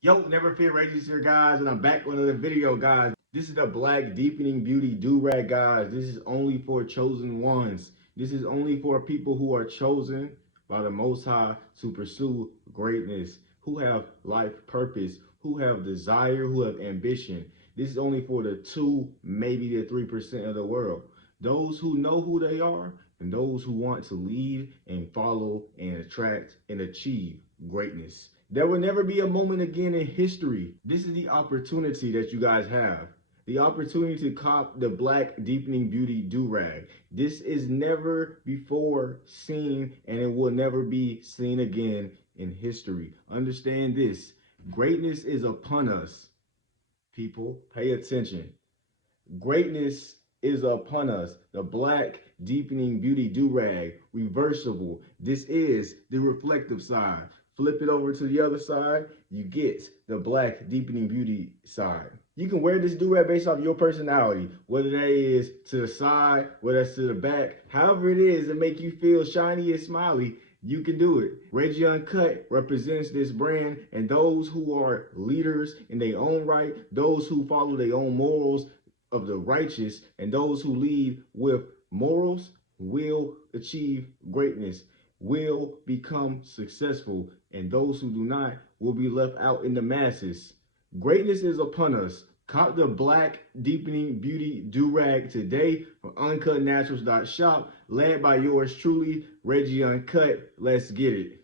Yo, never fear, Reggie's here, guys, and I'm back with another video, guys. This is the Black Deepening Beauty Durag, guys. This is only for chosen ones. This is only for people who are chosen by the Most High to pursue greatness, who have life purpose, who have desire, who have ambition. This is only for the 2, maybe the 3% of the world. Those who know who they are and those who want to lead and follow and attract and achieve greatness. There will never be a moment again in history. This is the opportunity that you guys have. The opportunity to cop the Black Deepening Beauty Do-Rag. This is never before seen and it will never be seen again in history. Understand this. Greatness is upon us. People, pay attention. Greatness is upon us. The Black Deepening Beauty Do-Rag, reversible. This is the reflective side. Flip it over to the other side, you get the Black Deepening Beauty side. You can wear this do-rag based off your personality, whether that is to the side, whether that's to the back, however it is to make you feel shiny and smiley, you can do it. ReggieUncut represents this brand, and those who are leaders in their own right, those who follow their own morals of the righteous, and those who lead with morals will achieve greatness, will become successful, and those who do not will be left out in the masses. Greatness is upon us. Cop the Black Deepening Beauty Do-Rag today from uncutnaturals.shop, led by yours truly, Reggie Uncut. Let's get it.